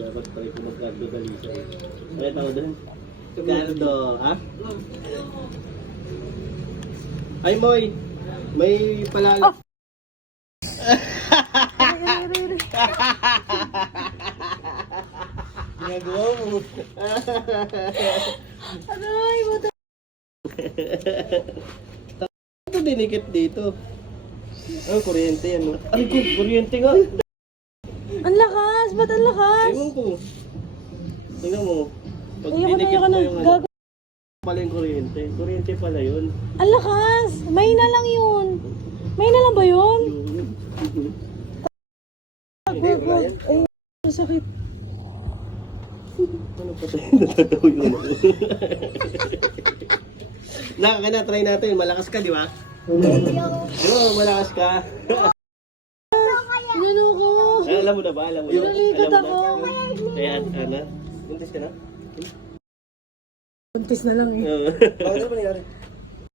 Dapat pala ko magkagdodali siya. Ano tawag doon? Gardo, ha? Ay, Moy! May palala. Ginagawa mo. Aray, buta. Ito dinikit dito. Oh, kuryente yan. No? Ay, kuryente nga. Ang lakas! Ba't ang lakas? Ewan ko. Tingnan mo. Pag Ayoko na, dinikit ayoko mo na. yung Gago. pala yung kuryente. Kuryente pala yun. Ang lakas! May na lang yun. May na lang ba yun? Wag. Ay, masakit. Ano pa tayo natataw yun? Try natin. Malakas ka, di ba? Di ba, malakas ka? Inano ko? Alam mo na ba? Alam mo na? Nalikat Alam mo ako. na? Kaya, ano? Buntis ka na? Buntis na lang eh. Bakit ano nangyari?